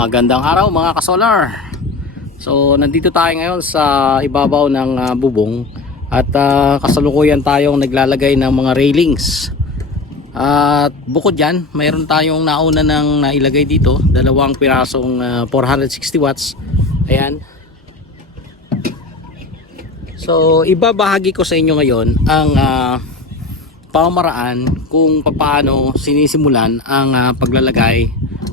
Magandang araw mga kasolar. So nandito tayo ngayon sa ibabaw ng bubong at kasalukuyan tayong naglalagay ng mga railings. At bukod dyan, mayroon tayong nauna nang nailagay dito, dalawang pirasong 460 watts. Ayan. So ibabahagi ko sa inyo ngayon ang pamamaraan kung paano sinisimulan ang paglalagay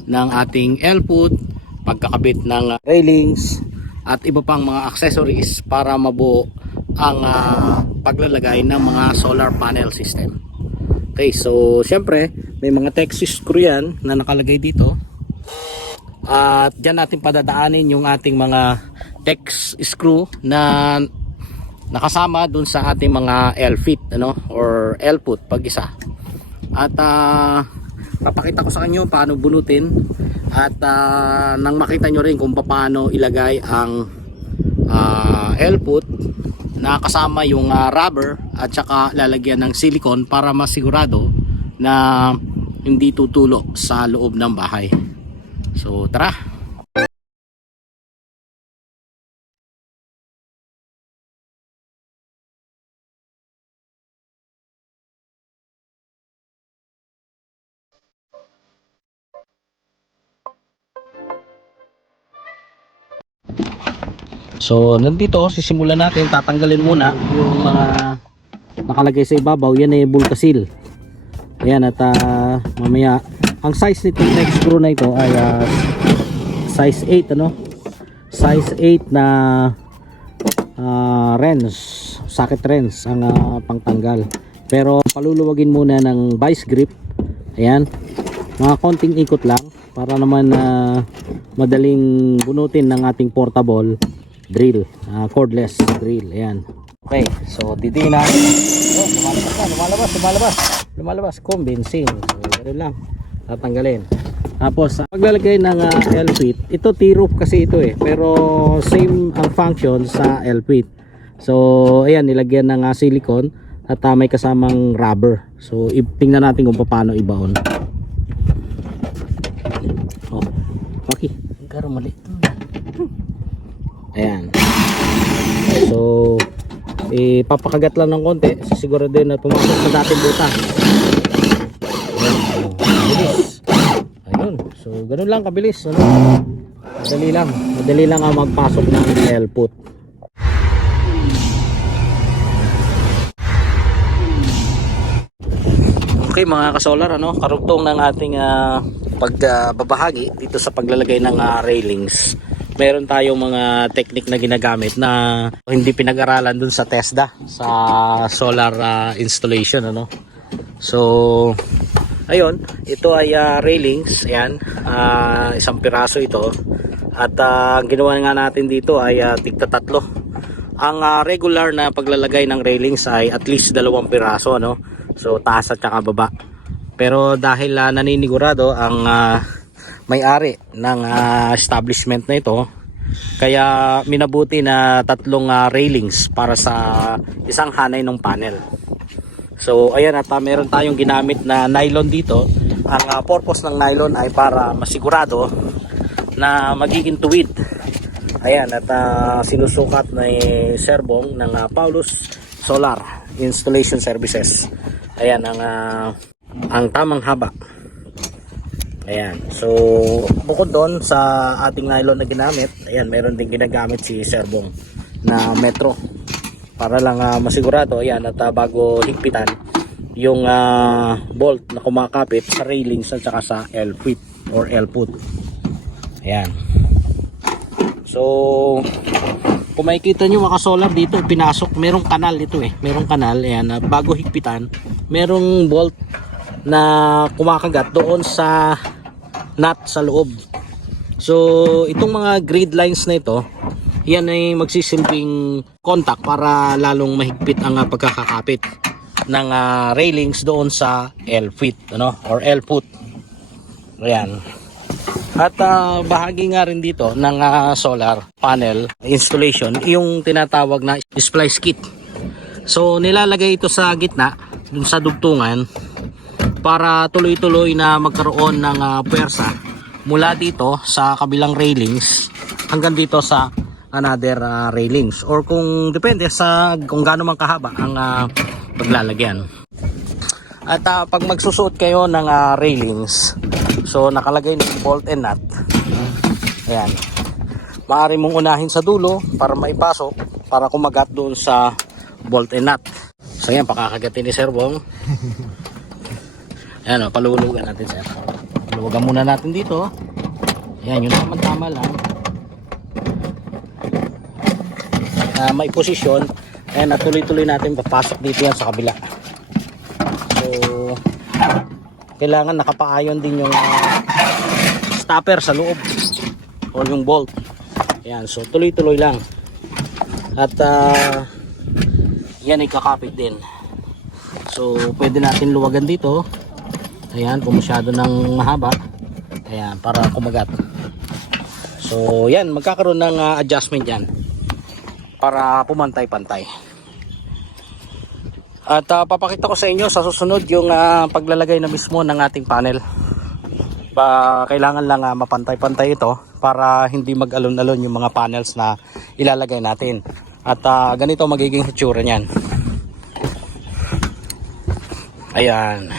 ng ating L-foot, pagkakabit ng railings at iba pang mga accessories para mabuo ang paglalagay ng mga solar panel system. Okay, so syempre may mga Texas screw yan na nakalagay dito at dyan natin padadaanin yung ating mga Texas screw na nakasama dun sa ating mga L-fit or L-foot pag isa. At papakita ko sa inyo paano bunutin at nang makita nyo rin kung paano ilagay ang L-foot na kasama yung rubber at saka lalagyan ng silicone para masigurado na hindi tutulo sa loob ng bahay. So tara! So nandito sisimulan natin, tatanggalin muna yung mga nakalagay sa ibabaw. Yan ay bulkasil. Ayan, at mamaya ang size nitong neck screw na ito ay size 8 size 8 na wrench, socket wrench ang pangtanggal. Pero paluluwagin muna ng vice grip. Ayan, mga konting ikot lang para naman madaling bunutin ng ating portable drill, cordless drill. Ayan. Okay, so didiin natin. Lumalabas, convincing. So ganoon lang, tatanggalin. Tapos paglalagay ng L-fit, ito T-roof kasi ito pero same ang function sa L-fit. So ayan, nilagyan ng silicone at may kasamang rubber. So tingnan natin kung paano ibaon. Okay, karo mali. Ayan. So papakagat lang ng konti, siguro din na pumasok sa dating buta. Ayun. So ganun lang kabilis, madali lang ang magpasok ng L-foot. Okay mga kasolar, karugtong ng ating pagbabahagi dito sa paglalagay ng railings. Meron tayong mga technique na ginagamit na hindi pinag-aralan dun sa TESDA, sa solar installation. So ayun, ito ay railings. Ayan, isang piraso ito. At ginawa nga natin dito ay tigta tatlo. Ang regular na paglalagay ng railings ay at least 2 piraso, so taas at saka baba. Pero dahil naninigurado ang may-ari ng establishment na ito, kaya minabuti na 3 railings para sa isang hanay ng panel. So ayan, at meron tayong ginamit na nylon dito. Ang purpose ng nylon ay para masigurado na magiging tuwid. Ayan, at sinusukat na Serbong ng Paulus Solar Installation Services. Ayan ang tamang haba. Ayan, so bukod doon sa ating nylon na ginamit, ayan, meron din ginagamit si Serbong na metro para lang masigurado. Ayan, at bago higpitan yung bolt na kumakapit sa railings at saka sa L-fit or L-foot. Ayan. So kung makikita nyo mga solar dito, pinasok, merong kanal dito merong kanal. Ayan, bago higpitan merong bolt na kumakagat doon sa nut sa loob. So itong mga grid lines na ito, yan ay magsisilbing contact para lalong mahigpit ang pagkakakapit ng railings doon sa L-fit or L-foot. Ayan. At bahagi nga rin dito ng solar panel installation yung tinatawag na splice kit. So nilalagay ito sa gitna dun sa dugtungan para tuloy-tuloy na magkaroon ng puwersa mula dito sa kabilang railings hanggang dito sa another railings, or kung depende sa kung gaano man kahaba ang paglalagyan. At pag magsusuot kayo ng railings, so nakalagay ng bolt and nut. Ayan, maaari mong unahin sa dulo para maipasok, para kumagat doon sa bolt and nut. So yan, pakakagatin ni Sir Bong. Ayan o, palulugan natin, sir. Palulugan muna natin dito. Ayan, yun naman, tama lang. May posisyon. Ayan, natuloy-tuloy natin papasok dito yan sa kabila. So kailangan nakapaayon din yung stopper sa loob o yung bolt. Ayan, so tuloy-tuloy lang. At yan ay kakapit din. So pwede natin luwagan dito. Ayan, kung masyado ng mahaba. Ayan, para kumagat. So yan, magkakaroon ng adjustment yan para pumantay-pantay. At papakita ko sa inyo sa susunod yung paglalagay na mismo ng ating panel. Kailangan lang mapantay-pantay ito para hindi mag-alon-alon yung mga panels na ilalagay natin. At ganito magiging hitsura niyan. Ayan.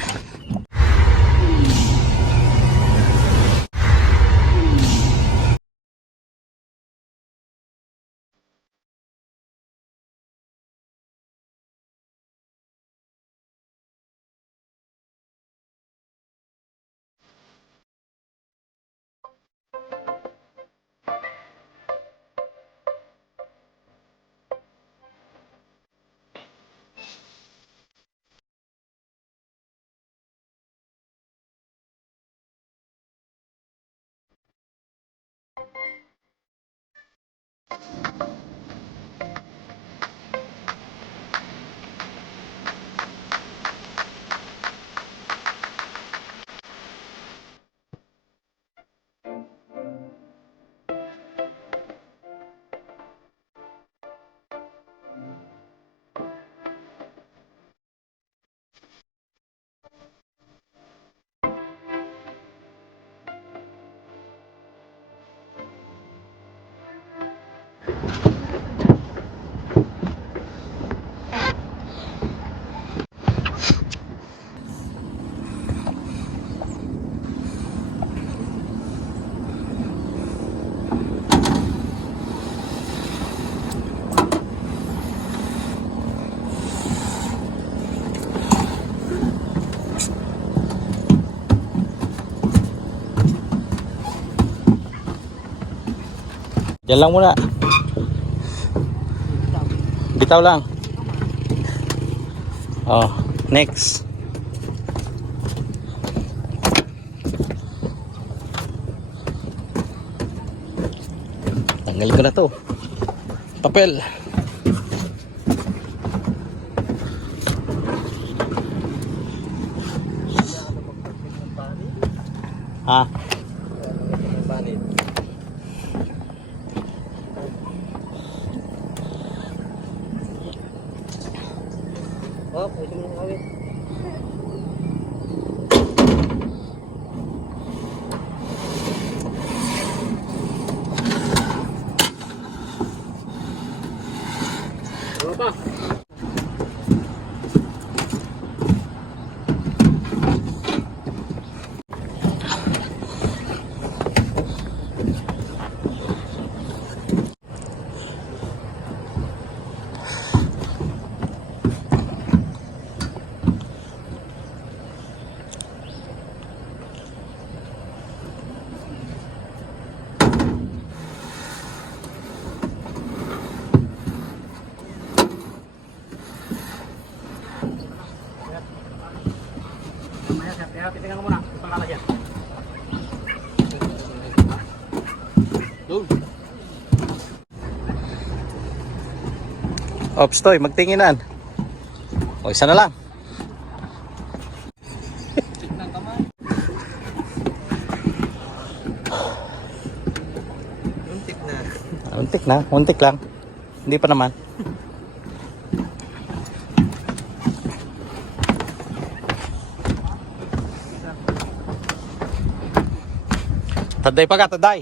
Yan lang muna. Bitaw lang. Oh, next. Tanggal ko na to. Papel. Ha? Oh, pwede mo nang awit. Ano pa? Titingnan ko muna, itong lalagyan. Ops, Toy, magtinginan. O, isa na lang. Untik na. Untik na, untik lang. Hindi pa naman. Taday pa ka, taday.